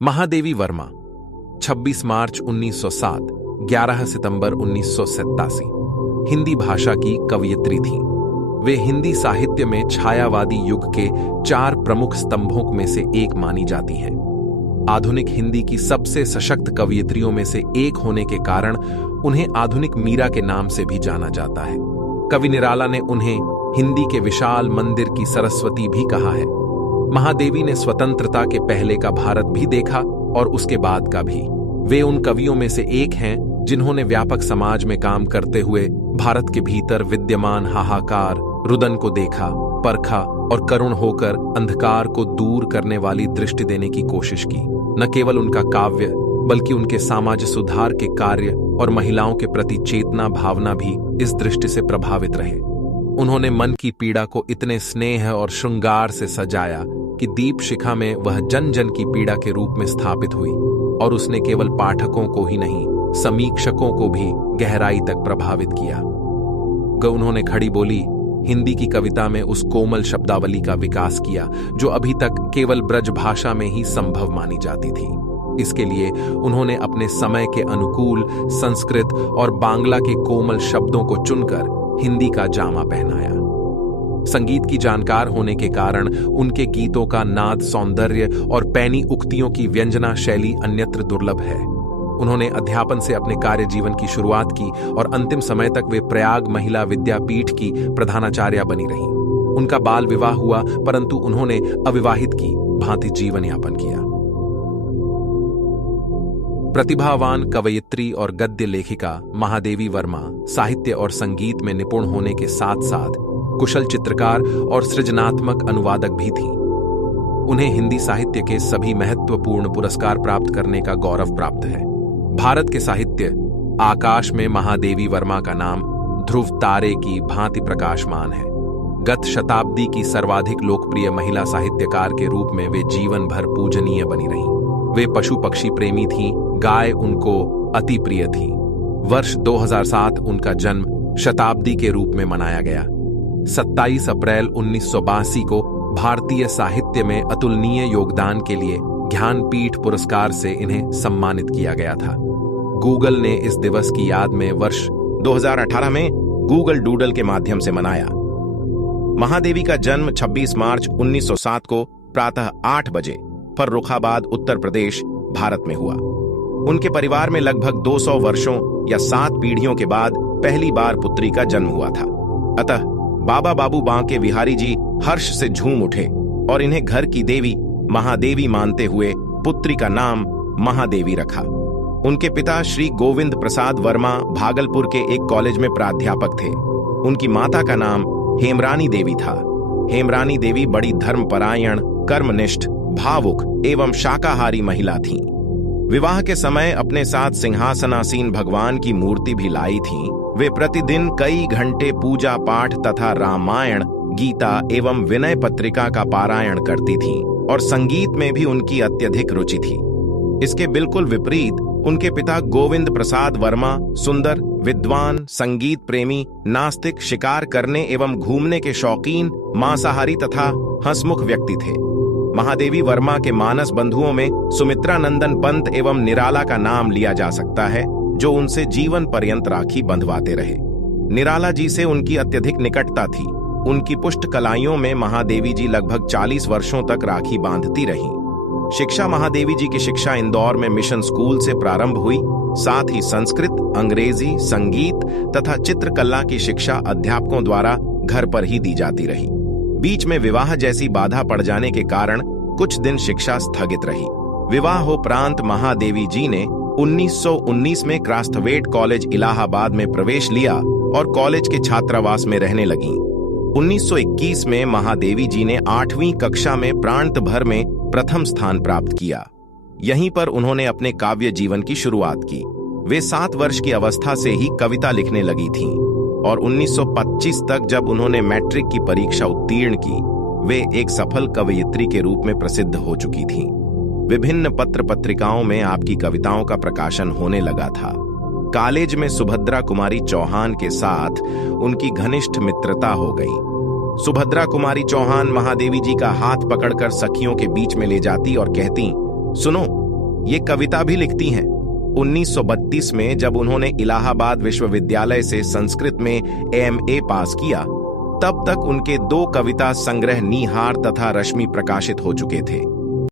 महादेवी वर्मा 26 मार्च 1907, 11 सितंबर 1987 हिंदी भाषा की कवयित्री थीं। वे हिंदी साहित्य में छायावादी युग के 4 प्रमुख स्तंभों में से एक मानी जाती हैं। आधुनिक हिंदी की सबसे सशक्त कवयित्रियों में से एक होने के कारण उन्हें आधुनिक मीरा के नाम से भी जाना जाता है। कवि निराला ने उन्हें हिंदी के विशाल मंदिर की सरस्वती भी कहा है। महादेवी ने स्वतंत्रता के पहले का भारत भी देखा और उसके बाद का भी। वे उन कवियों में से एक हैं जिन्होंने व्यापक समाज में काम करते हुए भारत के भीतर विद्यमान हाहाकार, रुदन को देखा, परखा और करुण होकर अंधकार को दूर करने वाली दृष्टि देने की कोशिश की। न केवल उनका काव्य बल्कि उनके समाज सुधार के कार्य और महिलाओं के प्रति चेतना भावना भी इस दृष्टि से प्रभावित रहे। उन्होंने मन की पीड़ा को इतने स्नेह और श्रृंगार से सजाया कि दीप शिखा में वह जन जन की पीड़ा के रूप में स्थापित हुई और उसने केवल पाठकों को ही नहीं, समीक्षकों को भी गहराई तक प्रभावित किया। उन्होंने खड़ी बोली हिंदी की कविता में उस कोमल शब्दावली का विकास किया जो अभी तक केवल ब्रज भाषा में ही संभव मानी जाती थी। इसके लिए उन्होंने अपने समय के अनुकूल संस्कृत और बांग्ला के कोमल शब्दों को चुनकर हिंदी का जामा पहनाया। संगीत की जानकार होने के कारण उनके गीतों का नाद सौंदर्य और पैनी उक्तियों की व्यंजना शैली अन्यत्र दुर्लभ है। उन्होंने अध्यापन से अपने कार्य जीवन की शुरुआत की और अंतिम समय तक वे प्रयाग महिला विद्यापीठ की प्रधानाचार्या बनी रहीं। उनका बाल विवाह हुआ परंतु उन्होंने अविवाहित की भांति जीवन यापन किया। प्रतिभावान कवयित्री और गद्य लेखिका महादेवी वर्मा साहित्य और संगीत में निपुण होने के साथ साथ कुशल चित्रकार और सृजनात्मक अनुवादक भी थीं। उन्हें हिंदी साहित्य के सभी महत्वपूर्ण पुरस्कार प्राप्त करने का गौरव प्राप्त है। भारत के साहित्य आकाश में महादेवी वर्मा का नाम ध्रुव तारे की भांति प्रकाशमान है। गत शताब्दी की सर्वाधिक लोकप्रिय महिला साहित्यकार के रूप में वे जीवन भर पूजनीय बनी रहीं। वे पशु पक्षी प्रेमी थीं, गाय उनको अति प्रिय थी। वर्ष 2007 उनका जन्म शताब्दी के रूप में मनाया गया। 27 अप्रैल 1982 को भारतीय साहित्य में अतुलनीय योगदान के लिए ज्ञानपीठ पुरस्कार से इन्हें सम्मानित किया गया था। गूगल ने इस दिवस की याद में वर्ष 2018 में गूगल डूडल के माध्यम से मनाया। महादेवी का जन्म 26 मार्च 1907 को प्रातः 8 बजे फर्रुखाबाद, उत्तर प्रदेश, भारत में हुआ। उनके परिवार में लगभग 200 वर्षों या 7 पीढ़ियों के बाद पहली बार पुत्री का जन्म हुआ था। अतः बाबा बाबू बांके बिहारी जी हर्ष से झूम उठे और इन्हें घर की देवी महादेवी मानते हुए पुत्री का नाम महादेवी रखा। उनके पिता श्री गोविंद प्रसाद वर्मा भागलपुर के एक कॉलेज में प्राध्यापक थे। उनकी माता का नाम हेमरानी देवी था। हेमरानी देवी बड़ी धर्मपरायण, कर्मनिष्ठ, भावुक एवं शाकाहारी महिला थीं। विवाह के समय अपने साथ सिंहासनासीन भगवान की मूर्ति भी लाई थीं। वे प्रतिदिन कई घंटे पूजा पाठ तथा रामायण, गीता एवं विनय पत्रिका का पारायण करती थीं और संगीत में भी उनकी अत्यधिक रुचि थी। इसके बिल्कुल विपरीत उनके पिता गोविंद प्रसाद वर्मा सुंदर, विद्वान, संगीत प्रेमी, नास्तिक, शिकार करने एवं घूमने के शौकीन, मांसाहारी तथा हंसमुख व्यक्ति थे। महादेवी वर्मा के मानस बंधुओं में सुमित्रा नंदन पंत एवं निराला का नाम लिया जा सकता है, जो उनसे जीवन पर्यंत राखी बंधवाते रहे। निराला जी से उनकी अत्यधिक निकटता थी। उनकी पुष्ट कलाइयों में महादेवी जी लगभग 40 वर्षों तक राखी बांधती रहीं। शिक्षा महादेवी जी की शिक्षा इंदौर में मिशन स्कूल से प्रारंभ हुई। साथ ही संस्कृत, अंग्रेजी, संगीत तथा चित्रकला की शिक्षा अध्यापकों द्वारा घर पर ही दी जाती रही। बीच में विवाह जैसी बाधा पड़ जाने के कारण कुछ दिन शिक्षा स्थगित रही। विवाहोपरांत महादेवी जी ने 1919 में क्रास्थवेट कॉलेज इलाहाबाद में प्रवेश लिया और कॉलेज के छात्रावास में रहने लगीं। 1921 में महादेवी जी ने 8वीं कक्षा में प्रांत भर में प्रथम स्थान प्राप्त किया। यहीं पर उन्होंने अपने काव्य जीवन की शुरुआत की। वे 7 वर्ष की अवस्था से ही कविता लिखने लगी थीं और 1925 तक जब उन्होंने मैट्रिक की परीक्षा उत्तीर्ण की, वे एक सफल कवयित्री के रूप में प्रसिद्ध हो चुकी थीं। विभिन्न पत्र पत्रिकाओं में आपकी कविताओं का प्रकाशन होने लगा था। कॉलेज में सुभद्रा कुमारी चौहान के साथ उनकी घनिष्ठ मित्रता हो गई। सुभद्रा कुमारी चौहान महादेवी जी का हाथ पकड़कर सखियों के बीच में ले जाती और कहती, सुनो, ये कविता भी लिखती हैं। 1932 में जब उन्होंने इलाहाबाद विश्वविद्यालय से संस्कृत में एमए पास किया, तब तक उनके 2 कविता संग्रह नीहार तथा रश्मि प्रकाशित हो चुके थे।